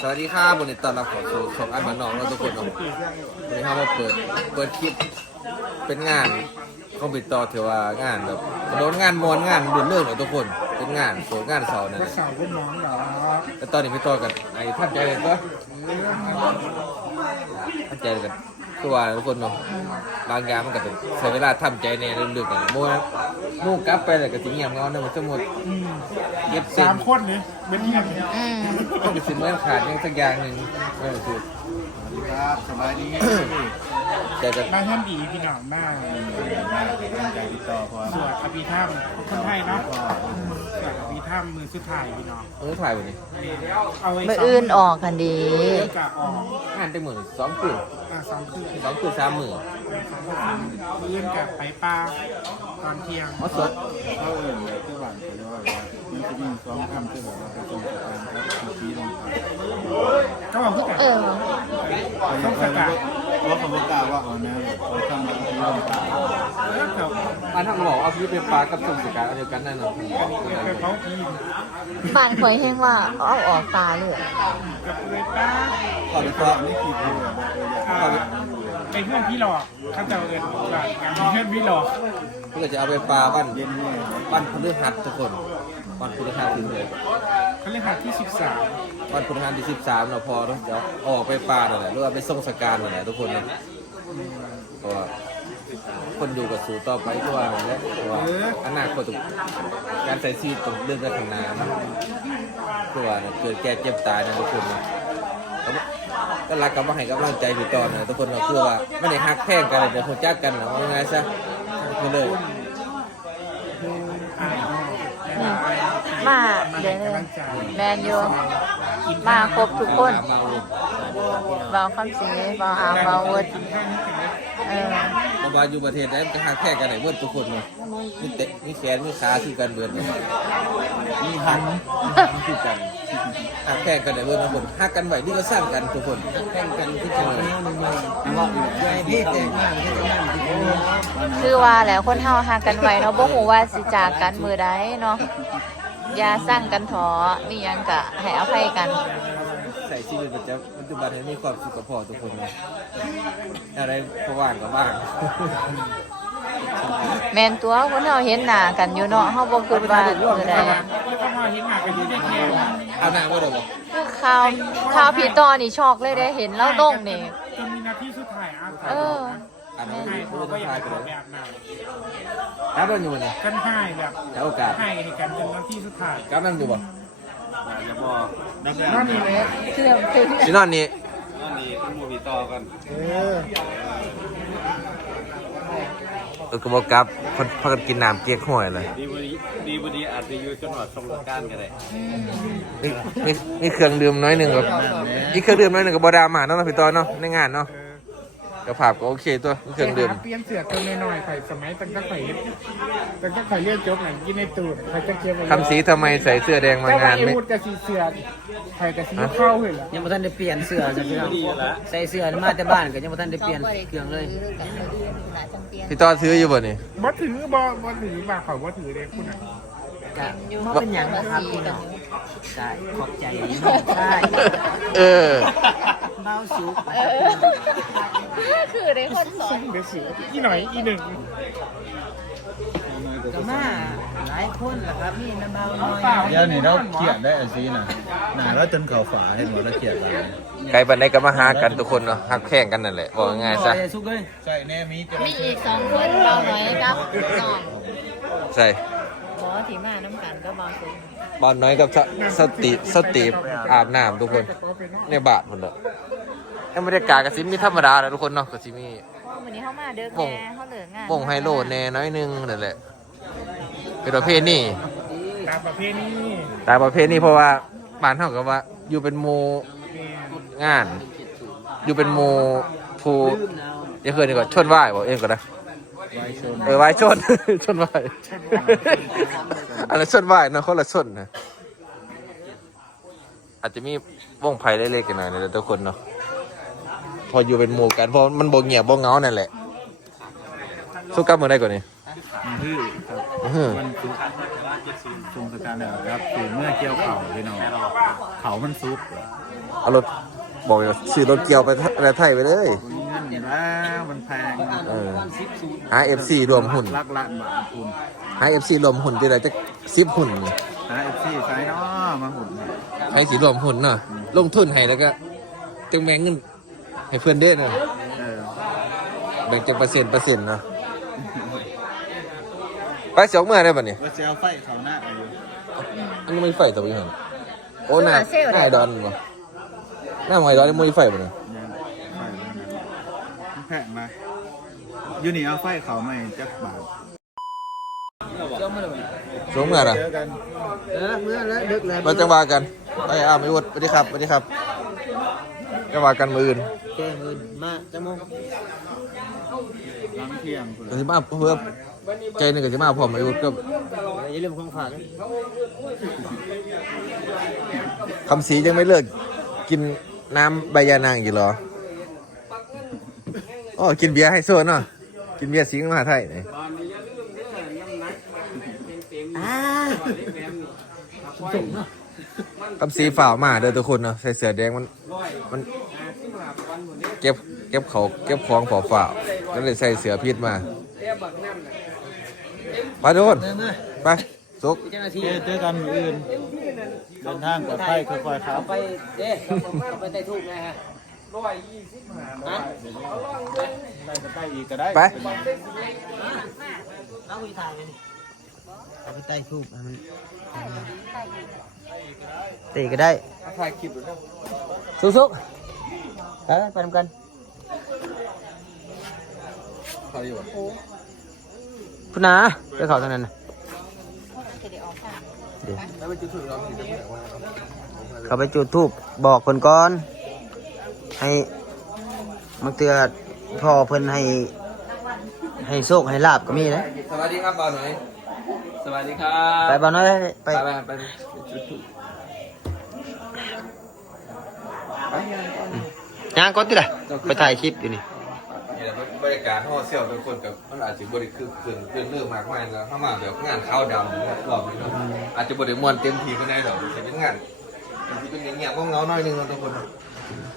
สวัสดีครับวันนี้ต้อนรับเข้าสู่ช่องอันบ้านนอกเราทุกคนเนาะวันนี้เรามาเปิดคลิปเป็นงานคอมพิวเตอร์ถือว่างานแบบโดนงานมวนงานเดือดเรื่องเนาะทุกคนเป็นงานโศกงานเสาร์นั่นแหละ สาวเป็นน้องเหรอ แต่ตอนนี้ไม่ต่อกันไอ้ท่านใจเลยก็ท่านใจกันคือว่าทุกคนเนาะบางอย่างมันก็ต้องใช้เวลาทำใจในเรื่องๆกันมู่กลับไปเลยก็สิเงียบเงาเนี่ยมันจะหมดเย็บเส้น 3 คนนี่เป็นยังไง ก็เป็นสิ่งเหมือนขาดยังสักอย่างหนึ่งคือ ครับสบายดี แต่จะ มาแฮมดีพี่น้องมาก ตั้งใจติดต่อพอ สวดอภิธรรมคนไทยเนาะสวดอภิธรรมมือสุดท้ายพี่น้อง ถ่ายไปนี่ เอาไว้ มืออื่นออกกันดี กะออก งานเต็มหมด2 คืน 3 คืน 2 คืน3 มื้อ มืออื่นกะไปปลาตอนเที่ยง อ๋อสด เขาเอื่นเลยที่หวังเขาเรียกว่ามันจะมี2 คำที่แบบว่าประสบการณ์ครับชี้ลงไป ก็บอกคือกัน เออ ต้องสกัด เพราะเขาบอกกล่าวว่าเอาแนวเขาทำมาที่ลงไป แล้วก็ อันทั้งบอกเอาพี่เป็นปลากับต้มสกัดอันเดียวกันนั่นเนาะ ไปเผาพีน บ้านข่อยแห้งว่าเอาออกตาเลย กับเลยปลา ขอไป เพราะนี่คิดดูแบบ ไปเพื่อนพี่หลอกเขาจะเอินว่าเพื่อนพี่หลอก เพื่อจะเอาไปปลาบ้าน เย็นเนี่ย บ้านพฤหัสทุกคนวันพฤหัสถึงเลย เขาเรียกหาที่13 วันพฤหัสที่13เราพอเนาะจะออกไปปลานั่นแหละหรือว่าไปส่งสการนั่นแหละทุกคนนะเพราะว่าคนอยู่กับสู่ต่อไปก็ว่าแล้วเพราะว่าอนาคตการใช้ชีวิตต้องเรื่องกันข้างหน้านะคือว่าเกิดแก่เจ็บตายนะทุกคนนะก็รักกันมาให้กำลังใจอยู่ต่อนะทุกคนเราคือว่าไม่ได้ฮักแพงกันเดี๋ยวคนจักกันนะว่าไงซะไม่เลย มาเดี๋ยวนี้แมนยูมาครบทุกคนเบาคำสิงเบาอาเบาเวิร์ดเออ มาว่าอยู่ประเทศนั้นก็ฮักแพงกันไหนเบิดทุกคนเลยมีเตะมีแขนมีขาคือกันเบิดมีหันคือกันฮักแพงกันไหนเบิดทุกคนฮักกันไหวนี่ก็สร้างกันทุกคนฮักแพงกันที่จะว่าใหญ่ที่แตกต่างที่จะนั่งที่จะนี่ คือว่าแล้วคนเฮาหากันไว้เนาะบ่ฮู้ว่าสิจากกันมื้อใดเนาะอย่าสร้างกันท้อมีหยังก็ให้อภัยกัน ใส่ชีวิตปัจจุบันให้มีความสุขกับพ่อทุกคนนะอะไรก็ว่างก็ว่าง แม่นตัวคนเฮาเห็นหน้ากันอยู่เนาะเฮาบ่คิดว่ามื้อใด แล้วก็มาเห็นหน้ากันที่ได้แค่ เอาหน้าว่าเดี๋ยวบอก คือข่าวพี่ต่อนี่ช็อกเลยได้เห็นแล้วลงนี่ จนมีนาทีสุดท้ายอ่ะ เออ อันนั้น ให้ คือ ก็ ต้อง อยา ทาย ก ไป ข เล อย แบบนั้น รับมันอยู่เนี่ย กันให้แบบ แล้วโอกาส ให้กันจนนาทีสุดท้าย รับมันอยู่บ่ จะบอกนักงาน นั่นนี่แหละ เชื่อมถึง สินอนนี่ นั่นนี่ต้องมูบีต่อกัน ก็บอกกับคนพากันกินน้ำเกี๊ยกห่วยเลย ดีอาจจะอยู่จังหวัดสมุทรปราการกันเลย นี่เครื่องดื่มน้อยหนึ่งกับนี่เครื่องดื่มน้อยหนึ่งกับบดามาเนาะพี่ต้อเนาะในงานเนาะกระภาพก็โอเคตัวนี่เครื่องดื่ม เปลี่ยนเสือตัวน้อยๆใส่สมัยตั้งแต่ไข่เรียกจบหนังกินในตูดใครจะเก็บไว้ คำสีทำไมใส่เสื้อแดงมางาน ไม่ ไม่ พูดกับสีเสือใครกับสีเข้าเลยเหรอ ยังบ่ทันได้เปลี่ยนเสื้อจ้ะพี่น้องใส่เสื้อมาแต่บ้านก็ยังบ่ทันได้เปลี่ยนเครื่องเลย พี่ต้อซื้ออยู่บ่นี่ บ่ถือบ่ถือมาเขาบ่ถือเลยคุณอ่ะ ก็บ่เป็นหยังนะครับพี่น้องใช่ขอบใจน้องใช่ เออ เบาสุก คือได้คนสอน เดี๋ยวเสืออีหน่อยอีหนึ่ง ก็มาหลายคนแหละครับนี่น้ำเบาน้อย เดี๋ยวนี่เราเขียนได้อันซีน่ะหนาแล้วจนเข่าฝาเห็นหมดเราเขียนอะไร ไกลปันได้ก็มาหากันทุกคนเนาะหักแข่งกันนั่นแหละบอกง่ายๆซะ ใส่สุกเลย ใช่แน่มีจะ มีอีก2คนเราหน่อยครับน้อง ใช่ บอที่มาน้ำกันก็บางคน บอลน้อยกับสติอาบน้ำทุกคนในบาทหมดเลยให้บรรยากาศกระซิมีธรรมดาแหละทุกคนเนาะกระซิมี วันนี้เขามาเด้อแง่เขาเหลืองาน วงไฮโลแน่น้อยนึงนั่นแหละเป็นประเภทนี้ ตามประเภทนี้ แต่ประเภทนี้เพราะว่าบ้านเท่ากับว่าอยู่เป็นโมงาน อยู่เป็นโมผู้ยังเคยนี่ก็ชนไหวบอกเองก็ได้ไหวชน ชนไหวอันนั้นชนไหวเนาะคนละชนนะอาจจะมีวงไผ่เล็กๆกันหน่อยนะทุกคนเนาะพออยู่เป็นหมู่กันเพราะมันบ่เงียบบ่เงานั่นแหละสู้กับมือได้กว่านี้ มันฮือครับ อื้อ มันซุกทรงสการแล้วครับคือเมื่อเกี่ยวเข่าพี่น้องเขามันซุก เอารถบอกว่าซื้อรถเกี่ยวไปอะไรไทยไปเลย เงินแล้วมันแพง เออหา FC รวมหุ้น ลักล้านบาทคุณ หา FC รวมหุ้นที่ไหนจะ10หุ้นนี่ หาเอฟซีใช้เนาะมาหุ่นเนี่ย ใครสิรวมหุ้นเนาะลงทุนให้แล้วก็จังแบ่งเงินให้เพื่อนเด้อเนาะ เออ แบ่งจังเปอร์เซ็นต์เนาะไปสองเมื่อได้ป่ะเนี่ย ว่าเซลไฟเขาหน้าอายุ อันนี้ไม่ไฟตัวนี้เหรอโอ้หน้าไอ้ดอนป่ะหน้าไอ้ดอนนี่ไม่ไฟป่ะเนี่ย ยังไฟมันแพงมายูนี่เอาไฟเขาไม่จักบาท สองเมื่อน่ะ เจอกัน เมื่อแล้วดึกแล้ว เราจะว่ากันไปไม่วุฒิสวัสดีครับจะว่ากันมืออื่น แจ้งเงินมาจังโมง หลังเที่ยงคุณ จะมาเพื่อใจหนึ่งก็จะมาพร้อมไม่วุฒิก็ อย่าลืมของฝากนะ คำสียังไม่เลิกกินน้ำใบยานางอยู่เหรออ๋อกินเบียร์ให้โซนเนาะกินเบียร์สิงห์มหาไทยนี่ คำสีฝ่าวมาเด้อทุกคนเนาะใส่เสื้อแดงมันเก็บของฝ่าวก็เลยใส่เสื้อพิษมาไปทุกคนไปสุก เจ้าหน้าที่ เจอกันมืออื่นเดินทางปลอดภัยค่อยๆครับ ไปเด้ไปใต้ทูบนะฮะ ได้ก็ได้อีกก็ได้ ไป เอาไปถ่ายเลยเอาไปใต้ทูบมันตีก็ได้ ถ่ายคลิปดูนะ สุกๆไปทำกัน เขาอยู่ คุณนาไปเขาทางนั้นนะ แล้วไปจุดถึงเราถึงจะเหมือนว่า เขาไปจุดทูบบอกคนก่อนให้มักเตือพ่อเพิ่นให้โชคให้ลาบก็มีนะ สวัสดีครับบ่าวหน่อยสวัสดีครับ ไปบ้านน้อยไป ไปจุดถูก ย่างก่อนติล่ะไปถ่ายคลิปอยู่นี่ นี่แหละบรรยากาศห่อเสี่ยวทุกคนกับมันอาจจะบริคือเกินเรื่องมากมายแล้วเข้ามาแบบงานข้าวดำรอบนี้เนาะอาจจะบริมวนเต็มทีก็ได้หรอกแต่เป็นงานที่เป็นเงียบๆเงาๆหน่อยนึงทุกคน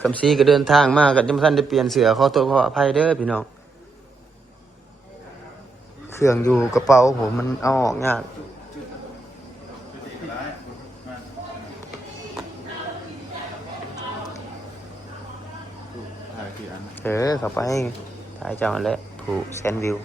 คำซีก็เดินทางมากับจำท่านได้เปลี่ยนเสือขอตัวขออภัยเด้อพี่น้องเครื่องอยู่กระเป๋าผมมันเอาออกยาก ถ่ายกี่อัน เข้าไปถ่ายเจ้ามันแหละถูกแสนวิว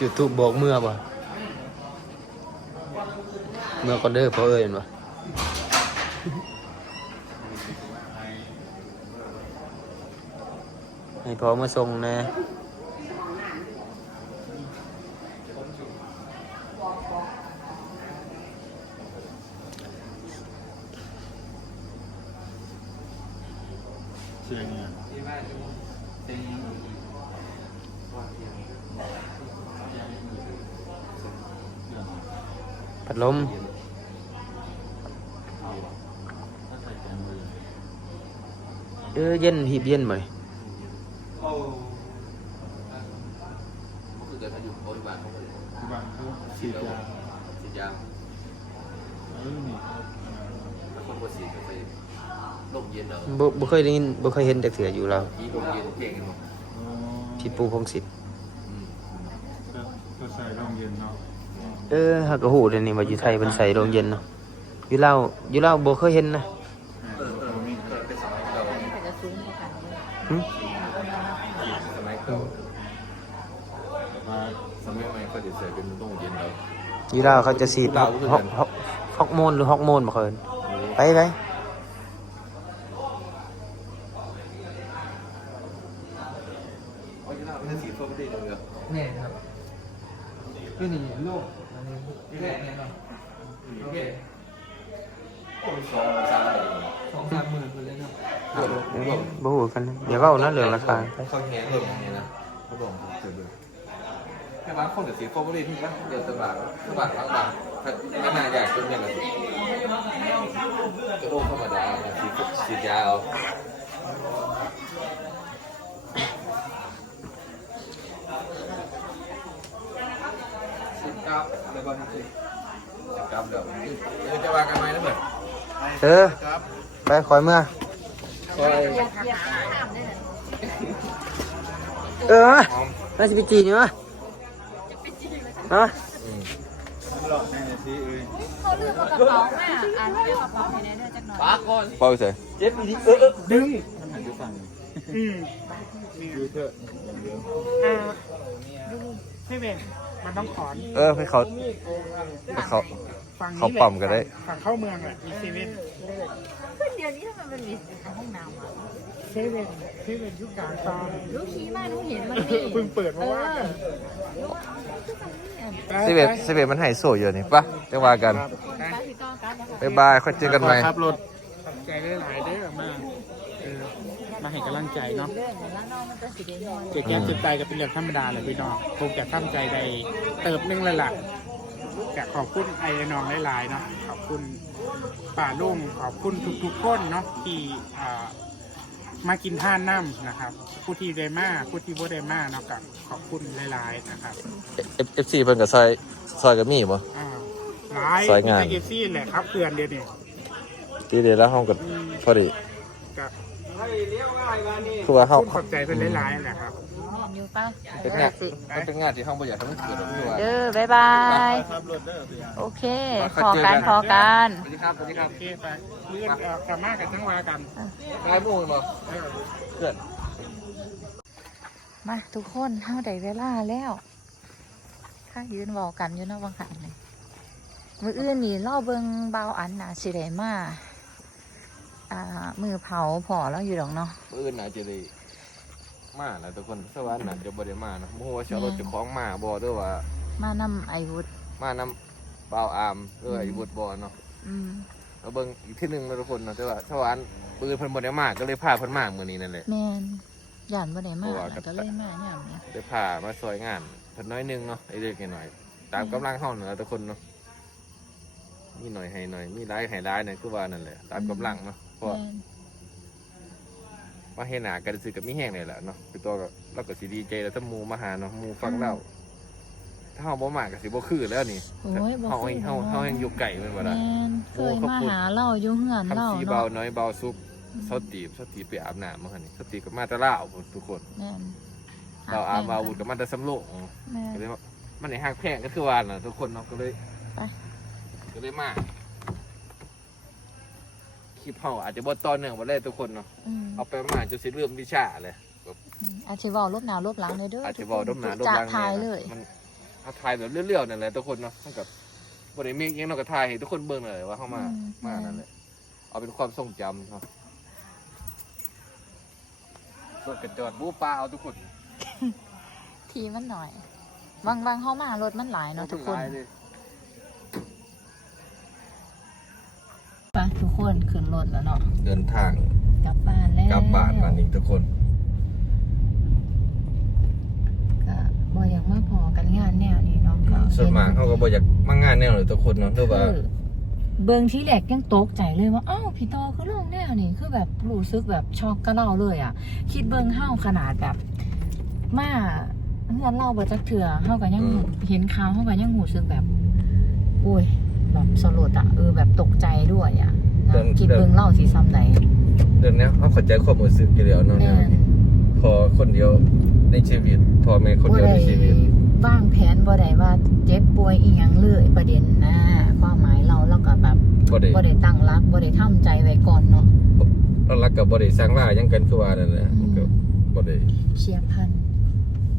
จุดทูบบอกเมื่อป่ะเมื่อก่อนเด้อพอเอ่ยป่ะให้พอมาส่งนะ เชียงเนี่ย พัดลมเย็นหีบเย็นไหม คือเกิดอายุโบราณเขาเลย บางเขาฉีดยา สียาง นี่ แล้วคนก็สีก็ไปลมเย็นแล้ว บ่เคยได้ยินบ่เคยเห็นแต่เถื่ออยู่เรา ยี่ลมเย็นเพ่งกันหมด พี่ปูพงศิษฐ์ ก็ใส่ร่องเย็นเนาะ ฮักกะฮู้เดี๋ยวนี้ว่าอยู่ไทยเพิ่นใส่โรงเย็นเนาะอยู่ลาวบ่เคยเห็นนะ เป็นสมัยเก่า หึ สมัยเก่ามาสมัยใหม่ก็จะใส่เป็นลมเย็นแล้ว อยู่ลาวเขาจะฉีดฮอกโมนหรือฮอกโมนบ่เคยไป อ๋อยี่ห้อเป็นสีส้มได้เลย แน่ครับคือนี่โลกอันนี้แน่แน่นอน 2-3 หมื่นไปเลยเนาะรวม บ่ฮู้กันเดี๋ยวเว้านะเรื่องราคา ของเขาแหงรวมอย่างนี้นะเขาบอกเกิดเลยแค่บางคนเดี๋ยวสีโฟล์บริที่บ้านเดี๋ยวตะบางบางถ้าหน้าอยากจนอย่างไรก็โอ้ธรรมดาสียาว19แล้วก็19เดี๋ยวจะวางกันไหมนะเบิร์ด ไปคอยเมื่อ คอย น่าจะไปจีนอยู่มั้ยฮะ หลอกในซีเอ้ย เขาลืมกระเป๋าแม่อ่านเรื่องกระเป๋าให้แน่ด้วยจักหน่อย ปากก่อนเป่าเฉย ดึง มันหันอยู่ฝั่ง อืม ดูเถอะอย่างเดียว ไม่เป็นมันต้องถอน ให้เขา ฝั่งนี้ เขาปั๊มก็ได้ ฝั่งเข้าเมืองแหละมีเซเว่น ขึ้นเดี๋ยวนี้ทำไมมันมีห้องน้ำอ่ะ เซเว่นยุคกลางตอน ลูกชี้มาลูกเห็นมันมี เพิ่งเปิดเพราะว่า สิเวมันให้โซ่อยู่นี่ปะจะว่ากัน ป้าพี่ก้องกันนะคะ บ๊ายบายค่อยเจอกันใหม่ ครับรถ ใจได้หลายได้อมากมาให้กำลังใจเนาะ เรื่องอย่างนั้นน้องมันก็สิเดนอน เจ็บแก่เจ็บใจก็เป็นเรื่องธรรมดาเลยพี่น้องคงจะตั้งใจใดเติบนึงเลยล่ะจะขอบคุณไอ้น้องหลายๆเนาะขอบคุณป่าลุงขอบคุณทุกๆคนเนาะที่มากินท่านน้ำนะครับผู้ที่ได้มาผู้ที่บ่ได้มาเนาะกับขอบคุณหลายๆนะครับ FC เพิ่นกับซอยกับมี่บ่ หลาย สวยงาม เอฟซีแหละครับเพื่อนเดียวนี่ ที่เดียวแล้วห้องกับพอดี กับ คือว่าห้อง ขอบใจเป็นหลายๆแหละครับ อยู่ป้า เป็นงานมันเป็นงานที่ห้องบ่อยากทำให้เกิดคือว่า เด้อบ๊ายบาย ครับรถเด้อพี่ โอเคพอกันพอกัน สวัสดีครับสวัสดีครับ โอเคไปเลื่อนกลับมากันทั้งวากัน นายมู่บ่ เออ เพื่อน มาทุกคนเท่าใดเวลาแล้วถ้ายืนบอกกันอยู่เนอกวังหันเลยมืออื่นนี่ล่อเบิงเบาอันน่ะสิได้มามือเผาพอแล้วอยู่ดอกเนาะ มื้ออื่นน่าจะได้มานะทุกคนสวรรค์น่าจะบ่ได้มานะบ่ฮู้ว่าสิเอารถเจ้าของมาบ่หรือว่าม านำไอวุฒ มานำบ่าวอามหรือว่าอีบุตรบ่เนาะ อืม เราเบิ่งอีกที่หนึงนะทุกคนเนาะแต่ว่าสวรรค์ปืนเพิ่นบ่ได้มาก็เลยพาเพิ่นมามื้อนี้นั่นแหละ แมนย่านบ่ได้มา เพราะว่า แล้วก็เลยมาเนี่ยเนี่ย ได้พามาซอยงานเพิ่นน้อยหนึงเนาะไอ้เด็กน้อยตามกำลังเฮานั่นแหละทุกคนเนาะมีหน่อยให้หน่อยมีหลายให้หลายนั่นคือว่านั่นแหละตามกำลังเนาะเพราะ แม่น ว่าเห็นหน้ากันซื่อกับมีแห้งเลยแหละเนาะคือตัวก็เราก็สิดีใจแล้วถ้าหมู่มาหาเนาะหมู่ฟังเราถ้าเฮาบ่มาก็สิบ่คือแล้วนี่ โอ้ยบ่ เฮา เคย เฮายังอยู่ไกลแม่นบ่ แม ล่ะ นเคยมาหาเราอยู่เฮือนเรา คำสีเบา เนาะ น้อยเบาซุปสตีไปอาบน้ำมาคั่นนี่สตีก็มาแตะลาวพุ่นทุกคน แม่น เราอาบาวุธก็มาแต่สำโรง แม่น ก็เลยว่ามันในห้างแพงก็คือว่าน่ะทุกคนเนาะก็เลย ไป ก็เลยมาคลิปเฮาอาจจะบ่ต่อเนื่องบ่ได้ทุกคนเนาะ อืม เอาไปมาจนสิลืมวิชาเลย อาจจะเว้าลบหน้าลบหลังเลยเด้อ อาจจะบอกดมหนาดม จะ หลัง ทายเลย มันเอาถ่ายแบบเรื่อยๆนั่นแหละทุกคนเนาะมันกับบ่ได้มีอิหยังเนาะก็ถ่ายให้ทุกคนเบิ่งเลยว่าเฮามานั่นแหละเอาเป็นความทรงจำเนาะรถกระจอดบูปลาเอาทุกคน ทีมันหน่อย บางเข้ามารถมันหลายเนาะทุกคน หลายเลย ไปทุกคนขึ้นรถแล้วเนาะ เดินทาง กลับบ้านแล้ว กลับบ้านมานี่ทุกคน ก็บ่อยากมาพอกันงานแนวนี้เนาะก็ ส่วนมากเขาก็บ่อยากมางานแนวเลยทุกคนเนาะหรือว่า คือเบิ่งที่แรกยังตกใจเลยว่าอ้าวพี่ต่อคือลงแนวนี่คือแบบรู้สึกแบบช็อกกับเราเลยอ่ะ คิดเบิ่งเฮาขนาดแบบมาเฮือนเราบ่จักเทื่อเฮาก็ยังเห็นข่าวเฮาก็ยังรู้สึกแบบโอ้ยแบบสลดอ่ะแบบตกใจด้วยอ่ะนะคิดเบิ่งเล่าสิซ้ำใด เรื่องนี้เขาเข้าใจความรู้สึกอยู่แล้วเนาะ แม่น พอคนเดียวในชีวิตพอแม่คนเดียวในชีวิต วางแผนบ่ได้ว่าเจ็บป่วยอีหยังเลยประเด็นนะความหมายเราก็แบบ บ่ได้ บ่ได้ตั้งรักบ่ได้ทำใจไว้ก่อนเนาะ เรารักกับบ่ได้สร้างล่าหยังกันคือว่านั่นแหละมันก็บ่ได้ เชียร์พัน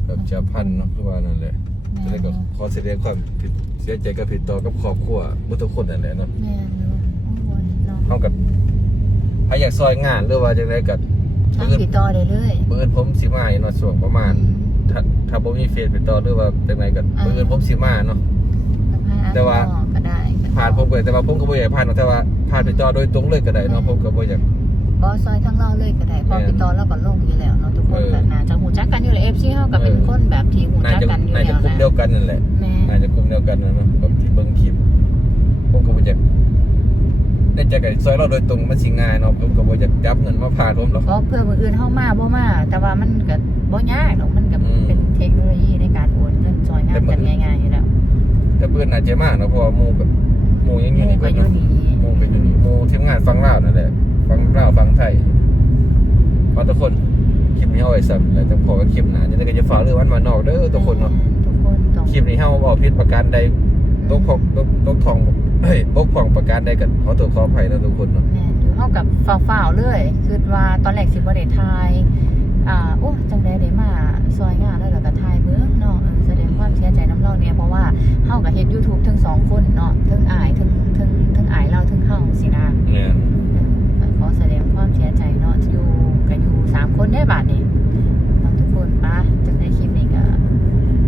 แบบเฉียบพลันเนาะคือว่านั่นแหละ แม่ แล้วก็ขอแสดงความผิดเสียใจกับผิดต่อกับครอบครัวบ่ทุกคนนั่นแหละเนาะ แม่เนาะโอ้ยเนาะ เฮาก็ถ้าอยากซอยงานหรือว่าจังไดก็ ทางติดต่อได้เลย มื้ออื่นผมสิมาอยู่เนาะช่วงประมาณถ้าบ่มีเฟซติดต่อหรือว่าจังไดก็มื้ออื่นผมสิมาเนาะ แต่ว่า ก็ได้ก็ ผ่านผมก็ได้แต่ว่าผมก็บ่อยากผ่านหรอกแต่ว่าผ่านไปต่อโดยตรงเลยก็ได้เนาะผมก็บ่อยาก บอซอยทั้งเราเลยก็ได้พอพี่ต่อแล้วก็ลงอยู่แล้วเนาะทุกคนก็น่าจะหูจักกันอยู่เลย FC เฮาก็เป็นคนแบบที่หู น่า จัก จะ กันอยู่ น่าจะ แล้ว กลุ่ม นะ เดียวกันนั่นแหละ แม่ น่าจะกลุ่มเดียวกันนะเนาะแบบที่เบิ่งคลิปผมก็บ่อยากได้จากไอ้ซอยเราโดยตรงมันสิง่ายเนาะผมก็บ่อยากจับเงินมาผ่านผมหรอก เพราะเพื่อมืออื่นเฮามาบ่มาแต่ว่ามันก็บ่ยากหรอกมันก็เป็นเทคโนโลยีในการโอนเงินซอยงานกันง่ายๆอยู่แล้ว แต่เพื่อนน่าจะมากเนาะเพราะว่าหมู่ยังอยู่ หมู่ นี่ ก็ เพิ่น อยู่นี่ หมู่ก็อยู่นี่หมู่ทีมงานฟังลาวนั่นแหละฟังลาวฟังไทยเพราะทุกคนคลิปนี้เอาไว้ซ้ำแล้วจะพอกับคลิปหน้าจะได้ก็จะฝากเรื่องวันนอกเด้อทุกคนเนาะ ทุกคนต้อง คลิปนี้เฮาบ่ผิดประการใดตกทองบกพร่องประการใดก็ขอโทษขออภัยนะทุกคนเนาะ แม่นอยู่เฮากับฝ่าวๆเลยคือว่าตอนแรกสิบ่ได้ทายโอ้จังได๋ได้มาซอยงานแล้วก็ทายเบิ่งเนาะแสดงความเสียใจน้ำเล่าเนี่ยเพราะว่าเฮาก็เฮ็ด YouTube ทั้งสองคนเนาะทั้งอายทั้งอายเราทั้งเฮาสินะ เนี่ย ขอแสดงความเสียใจเนาะอยู่กันอยู่3คนได้บาทนี่น้องทุกคนป้าจังได้คลิปนี้ก็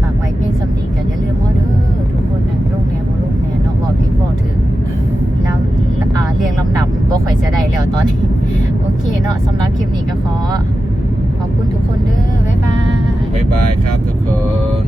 ฝากไว้เพียงสำนีกันอย่าลืมว่าเด้อทุกคนนะลงแนวบ่ลงแนวเนาะบอกผิดบอกถูกแล้วเรียงลำดับบ่ค่อยจะได้แล้วตอนนี้ โอเคเนาะสำหรับคลิปนี้ก็ขอบคุณทุกคนเด้อบ๊ายบาย บ๊ายบายครับทุกคน